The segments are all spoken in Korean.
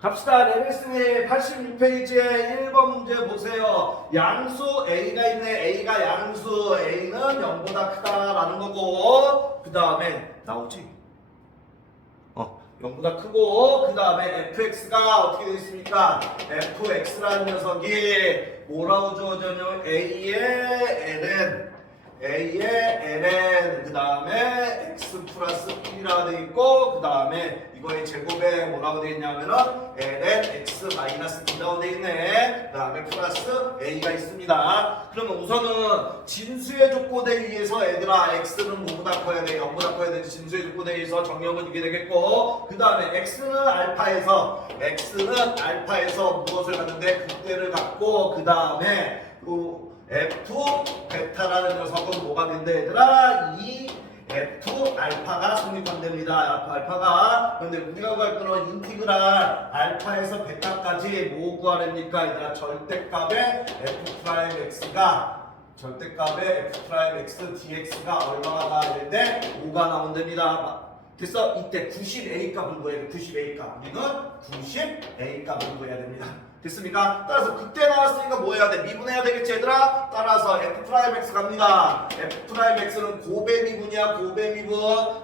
갑시다. 레벨스님 86페이지에 1번 문제 보세요. 양수 A가 있네. A가 양수 A는 0보다 크다라는 거고 그 다음에 나오지? 0보다 크고 그 다음에 fx가 어떻게 되어 있습니까? fx라는 녀석이 뭐라고 주어졌냐면 A의 ln 그 다음에 x 플러스 1이라고 되어 있고 그 다음에 이거의 제곱에 뭐라고 되어 있냐면은 ln x 마이너스 2라고 되어 있네. 그 다음에 플러스 a가 있습니다. 그러면 우선은 진수의 조건에 의해서 얘들아 x는 뭐보다 커야 돼? 0보다 커야 되지. 진수의 조건에 의해서 정형은 이게 되겠고 그 다음에 x는 알파에서 무엇을 갖는데? 극대를 갖고 그 다음에 F 베타라는 녀석은 뭐가 된다 얘들아? 이 F 알파가 성립한답니다. 알파가. 그런데 우리가 구할 거는 인티그랄 알파에서 베타까지 뭐 구하랍니까? 얘들아 절대값의 F 프라임 X가 dx가 얼마가 나와야 되는데 5가 나온답니다. 그래서 이때 90A 값을 구해야 돼. 90A 값. 우리는 90A 값을 구해야 됩니다. 됐습니까? 따라서 그때 나왔으니까 뭐 해야 돼? 미분해야 되겠지 얘들아? 따라서 F'X 갑니다. F'X는 고배미분이야. 고배미분.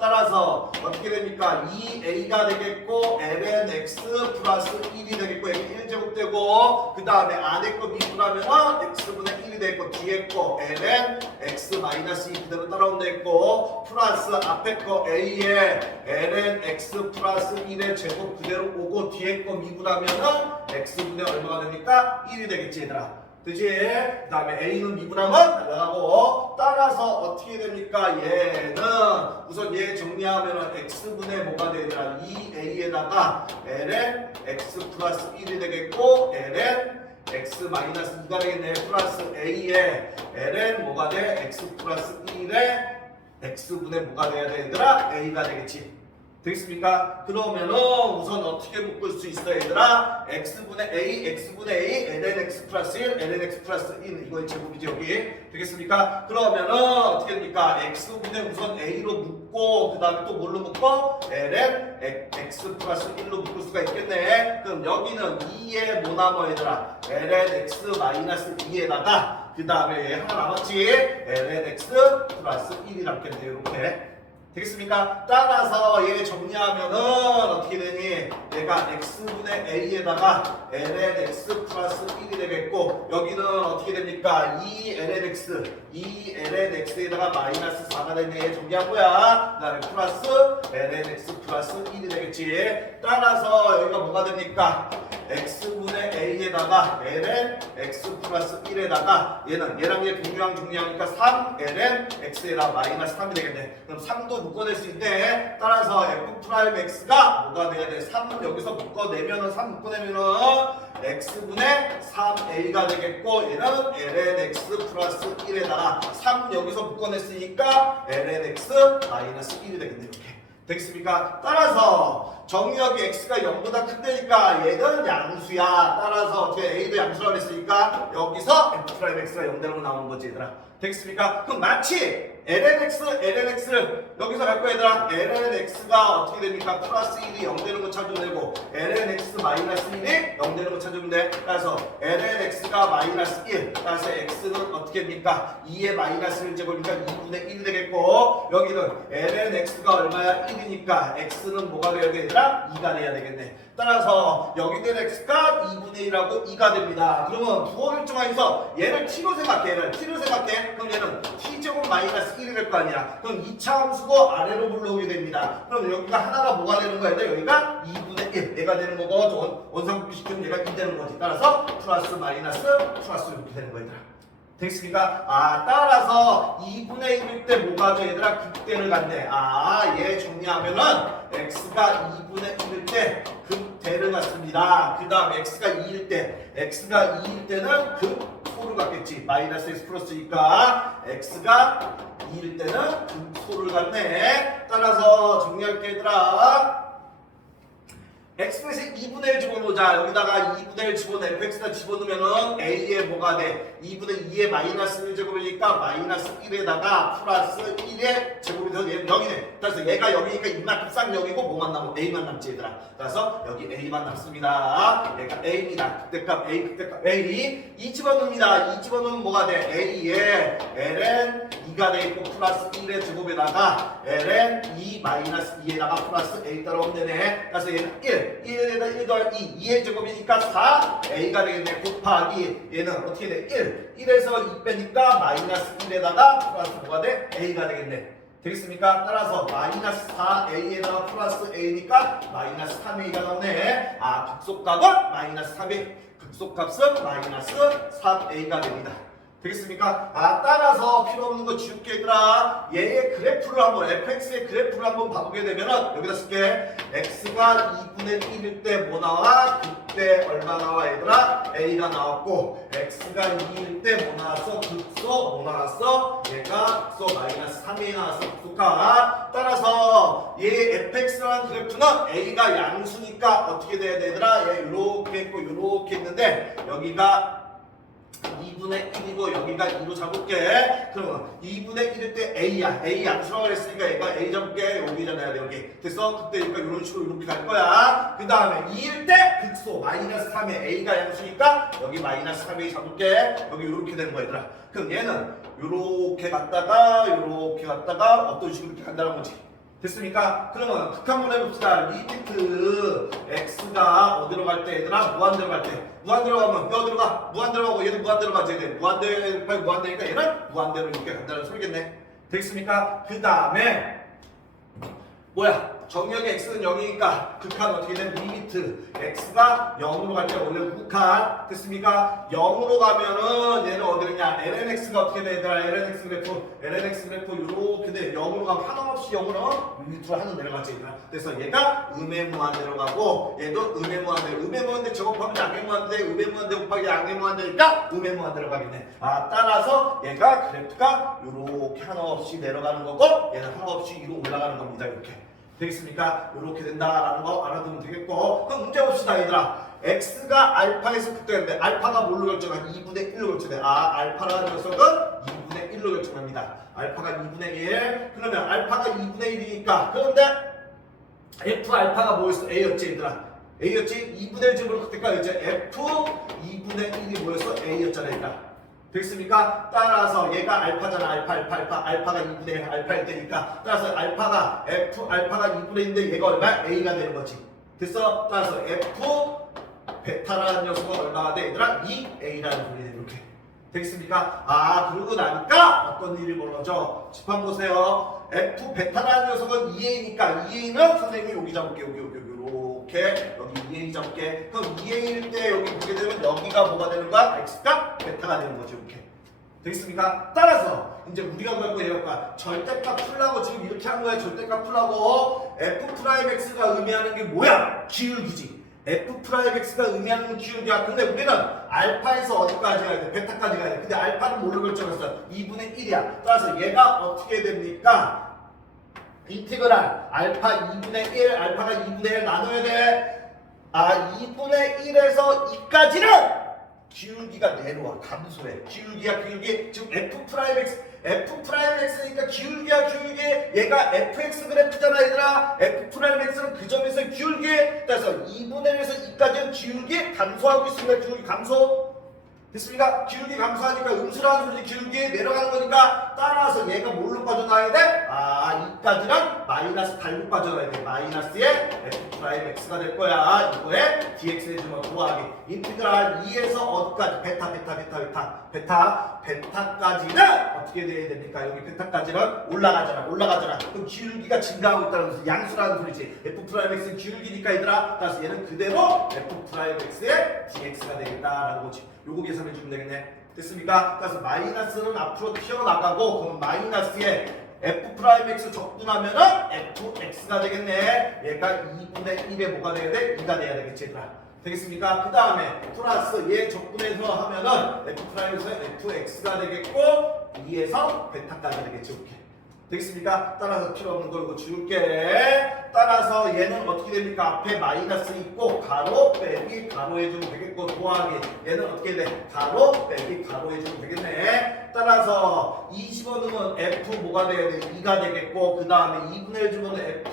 따라서 어떻게 됩니까? 2A가 되겠고 ln X 플러스 1이 되겠고 여기 1제곱 되고 그 다음에 안에 거 미분하면 X분의 1이 되겠고 뒤에 거 ln X 마이너스 2 그대로 따라온다 했고 플러스 앞에 거 A에 ln X 플러스 1의 제곱 그대로 오고 뒤에 거 미분하면 X분의 얼마가 됩니까? 1이 되겠지 얘들아. 그치? 그 다음에 A는 미분하면 날아가고 따라서 어떻게 됩니까? 얘는 우선 얘 정리하면 X분의 뭐가 되더라? 2A에다가 ln X 플러스 1이 되겠고 ln X 마이너스 2가 되겠네. 플러스 A에 ln 뭐가 돼? X 플러스 1에 X분의 뭐가 돼야 돼 얘들아? A가 되겠지. 되겠습니까? 그러면은 우선 어떻게 묶을 수 있어 얘들아? x분의 a ln x 플러스 1 ln x 플러스 1 이거의 제곱이지 여기. 되겠습니까? 그러면은 어떻게 됩니까? x분의 우선 a로 묶고 그 다음에 또 뭘로 묶어? ln x 플러스 1로 묶을 수가 있겠네. 그럼 여기는 2에 뭐 남아 얘들아? ln x 마이너스 2에다가 그 다음에 하나 남았지? ln x 플러스 1이 남겠네 이렇게. 되겠습니까? 따라서 얘 정리하면은 어떻게 되니? 얘가 x분의 a에다가 ln x 플러스 1이 되겠고 여기는 어떻게 됩니까? 2ln x에다가 마이너스 4가 되네. 정리한 거야. 그 다음에 플러스 ln x 플러스 1이 되겠지. 따라서 여기가 뭐가 됩니까? x분의 a에다가 ln x 플러스 1에다가 얘는 얘랑 얘 동류항 중요하니까 3ln x에다 마이너스 3이 되겠네. 그럼 3도 묶어낼 수 있대. 따라서 f'x가 뭐가 돼야 돼? 3은 여기서 묶어내면은 3 묶어내면은 x분의 3a가 되겠고 얘는 ln x 플러스 1에다가 3 여기서 묶어냈으니까 ln x 마이너스 1이 되겠네. 이렇게. 되겠습니까? 따라서 정의역이 x가 0보다 큰데니까 얘는 양수야. 따라서 어떻게 a도 양수라고 했으니까 여기서 f'x가 0되는 거 나오는 거지 얘들아. 되겠습니까? 그럼 마치 lnx를 여기서 갈 거야 얘들아. lnx가 어떻게 됩니까? 플러스 1이 0 되는 거 찾으면 되고 lnx 마이너스 1이 0 되는 거 찾으면 돼. 따라서 lnx가 마이너스 1 따라서 x는 어떻게 됩니까? 2의 마이너스 1 제곱이니까 2분의 1이 되겠고 여기는 lnx가 얼마야? 1이니까 x는 뭐가 돼야 돼 얘들아? 2가 돼야 되겠네. 따라서 여기 된 x가 2분의 1하고 2가 됩니다. 그러면 부호 결정하에서 얘를 t로 생각해. 그럼 얘는 t제곱 마이너스 1이 될 거 아니야. 그럼 2차 함수도 아래로 불러오게 됩니다. 그럼 여기가 하나가 뭐가 되는 거야? 여기가 2분의 1 얘가 되는 거고 원상복귀 시키면 얘가 2 되는 거지. 따라서 플러스 마이너스 플러스 이렇게 되는 거야 얘들아. 되겠습니까? 따라서 2분의 1일 때 뭐가 돼 얘들아? 극대를 갖네. 얘 정리하면은 x가 2분의 1일 때 극대를 갖습니다. 그 다음 x가 2일 때는 극소를 갖겠지. 마이너스 x 플러스니까 x가 2일 때는 극소를 갖네. 따라서 정리할게 얘들아. x에서 2분의 1 집어넣자. 여기다가 2분의 1 집어넣어 fx에다 집어넣으면은 a에 뭐가 돼? 2분의 2의 마이너스 1제곱이니까 마이너스 1에다가 플러스 1의 제곱이 돼서 얘는 0이네. 그래서 얘가 0이니까 이만큼 싹 0이고 뭐만 남고 a만 남지 얘들아. 그래서 여기 a만 남습니다. 얘가 a입니다. 그때값 a, 그때값 a. 2 집어넣습니다. 2 집어넣으면 뭐가 돼? a에 ln 2가 돼 있고 플러스 1의 제곱에다가 ln 2 마이너스 2에다가 플러스 a 따라오면 되네. 그래서 얘는 1에다 1 더할 2, 2의 제곱이니까 4, a가 되겠네. 곱하기 얘는 어떻게 돼? 1에서 2 빼니까 마이너스 1에다가 플러스 뭐가 돼? a가 되겠네. 되겠습니까? 따라서 마이너스 4a에다가 플러스 a니까 마이너스 3a가 나오네. 아, 극속값은 마이너스 3a, 극속값은 마이너스 3a가 됩니다. 되겠습니까? 아, 따라서 필요 없는 거 지울게 얘들아. 얘의 그래프를 한번 fx의 그래프를 한번 봐보게 되면은 여기다 쓸게. x가 2분의 1일 때 뭐 나와? 그때 얼마 나와 얘들아? a가 나왔고 x가 2일 때 뭐 나왔어? 극소 뭐 나왔어? 얘가 극소 마이너스 3이 나왔어. 극소가. 따라서 얘 fx라는 그래프는 a가 양수니까 어떻게 돼야 돼 얘들아? 얘 요렇게 있고 요렇게 있는데 여기가 2분의 1이고 여기가 2로 잡을게. 그러면 2분의 1일 때 a야. a 양수라고 했으니까 얘가 a 잡을게. 여기잖아요. 여기. 됐어? 그때 그러니까 이런 식으로 이렇게 갈 거야. 그 다음에 2일 때 극소 마이너스 3에 a가 양수니까 여기 마이너스 3a 잡을게. 여기 이렇게 되는 거야 얘들아. 그럼 얘는 이렇게 갔다가 이렇게 갔다가 어떤 식으로 이렇게 간다는 거지. 됐습니까? 그러면 극 한번 해봅시다. 리미트 x가 어디로 갈 때 얘들아? 무한대로 갈 때. 무한대로 가면 뼈 들어가. 무한대로 가고 얘는 무한대로 가지. 얘는 무한대니까 얘는 무한대로 이렇게 간다는 소리겠네. 되겠습니까? 그 다음에 뭐야? 정역의 x는 0이니까 극한 어떻게 되면 리미트 x가 0으로 갈 때 원래 극한 됐습니까? 0으로 가면은 얘는 어디냐? lnx가 어떻게 돼? 얘들아 lnx 그래프 이렇게 돼. 0으로 가면 한없이 0으로 밑으로 하나 내려가지 얘들아. 그래서 얘가 음의 무한대로 가고 얘도 음의 무한대로. 음의 무한대 제곱하면 양의 무한대, 음의 무한대 곱하기 양의 무한대니까 음의 무한대로 가겠네. 아, 따라서 얘가 그래프가 이렇게 한없이 내려가는 거고 얘는 한없이 위로 올라가는 겁니다. 이렇게. 되겠습니까? 이렇게 된다라는 거 알아두면 되겠고. 그럼 문제 봅시다 얘들아. x가 알파에서 극대인데 알파가 뭘로 결정한? 2분의 1로 결정돼. 아, 알파라는 녀석은 2분의 1로 결정합니다. 알파가 2분의 1. 그러면 알파가 2분의 1이니까 그런데 f 알파가 뭐였어? a였지 얘들아. a였지? 2분의 1 제곱으로 그때까지 f 2분의 1이 뭐였어? a였잖아 얘들아. 됐습니까? 따라서 얘가 알파잖아. 알파가 2분의 1 알파일 때니까 따라서 알파가 f 알파가 2분의 1인데 얘가 얼마야? a가 되는 거지. 됐어? 따라서 f 베타라는 녀석은 얼마가 돼? 얘들아 2a라는 소리 돼. 이렇게 되겠습니까? 아, 그러고 나니까 어떤 일이 벌어져? 집한 보세요. f 베타라는 녀석은 2a니까 2a는 선생님이 여기 잡을게. 여기 여기 2a 잡을게. 그럼 2a일 때 여기 보게 되면 여기가 뭐가 되는 거야? x가 베타가 되는 거지. 이렇게 되겠습니까? 따라서 이제 우리가 뭘 거야? 얘가 절대값 풀라고 지금 이렇게 한 거야. 절대값 풀라고 f'x가 의미하는 게 뭐야? 기울기지. f'x가 의미하는 기울기야. 근데 우리는 알파에서 어디까지 가야 돼? 베타까지 가야 돼. 근데 알파는 뭘로 결정했어? 2분의 1이야. 따라서 얘가 어떻게 됩니까? 인티그랄 알파 2분의 1 알파가 2분의 1 나눠야 돼. 아, 2분의 1에서 2까지는 기울기가 내려와. 감소해. 기울기 지금 f'x니까 기울기 얘가 fx 그래프잖아 얘들아. f'x는 그 점에서 기울기. 그래서 2분의 1에서 2까지는 기울기 감소하고 있습니다. 기울기 감소. 됐습니까? 기울기 감소하니까 음수라는 소리 기울기 내려가는 거니까 따라서 얘가 뭘로 빠져나와야 돼? 아, 2까지는 마이너스 달로 빠져나와야 돼. 마이너스의 f'x가 될 거야. 이거에 dx 해주면 더하기 인티그랄 2에서 어디까지? 베타까지는 어떻게 돼야 됩니까? 여기 베타까지는 올라가잖아. 그럼 기울기가 증가하고 있다는 것은 양수라는 소리지. f'x는 기울기니까 얘들아. 따라서 얘는 그대로 f'x의 dx가 되겠다라는 거지. 요거 계산해 주면 되겠네. 됐습니까? 그래서 마이너스는 앞으로 튀어나가고 그럼 마이너스에 f'x 적분하면은 fx가 되겠네. 얘가 2분의 1에 뭐가 돼야 돼? 2가 돼야 되겠지 얘들아. 되겠습니까? 그 다음에 플러스 얘 적분해서 하면은 f'에서 fx가 되겠고 2에서 베타까지 되겠지. 이렇게 되겠습니까? 따라서 필요 없는 거 이거 지울게. 따라서 얘는 어떻게 됩니까? 앞에 마이너스 있고 가로 빼기 가로 해주면 되겠고 더하기 얘는 어떻게 돼? 가로 빼기 가로 해주면 되겠네. 따라서 20원은 F 뭐가 돼야 돼? 2가 되겠고 그 다음에 2분의 1 주면 F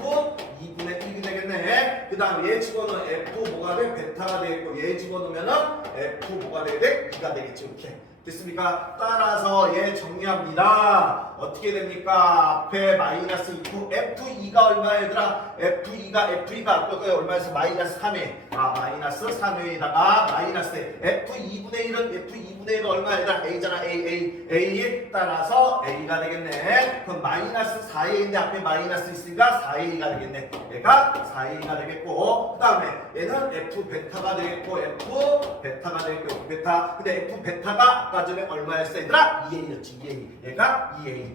2분의 1이 되겠네. 그 다음에 얘 집어넣으면 F 뭐가 돼? 베타가 되겠고 얘 집어넣으면은 F 뭐가 돼야 돼? 2가 되겠지. 이렇게 됐습니까? 따라서 얘 정리합니다. 어떻게 됩니까? 앞에 마이너스 있고 F2가 얼마 얘들아? F2가 앞에 얼마에서 마이너스 3회 마이너스 3회에다가 마이너스 F2분의 1은 F2분의 1은 얼마 얘들아? A잖아. A에 따라서 A가 되겠네. 그럼 마이너스 4A인데 앞에 마이너스 있으니까 4A가 되겠네. 얘가 4A가 되겠고 그 다음에 얘는 F 베타가 되겠고 F 베타가 되겠고 베타 근데 F 베타가 아까 전에 얼마였어 얘들아? 2A였지. 2A 얘가 2A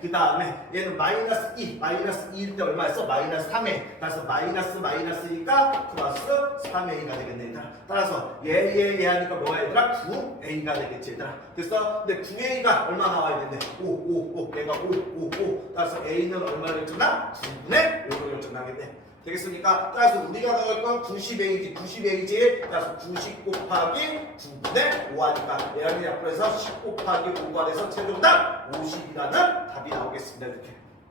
그 다음에 얘는 마이너스 2일 때 얼마였어? 마이너스 3A 따라서 마이너스니까 플러스 3A가 되겠네 얘들아. 따라서 얘 하니까 뭐가 얘들아? 9A가 되겠지 얘들아. 됐어? 근데 9A가 얼마 나와야 되는데 5 얘가 5 따라서 A는 얼마를 줬나? 9분의 5를 결정하겠네. 되겠습니까? 따라서 우리가 나갈 건 90A지. 따라서 90 곱하기 9분의 5 하니까 얘를 앞으로 해서 10 곱하기 5가 돼서 최종답 50이라는 답이 나오겠습니다. 이렇게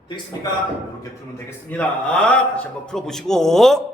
되겠습니까? 이렇게 풀면 되겠습니다. 다시 한번 풀어보시고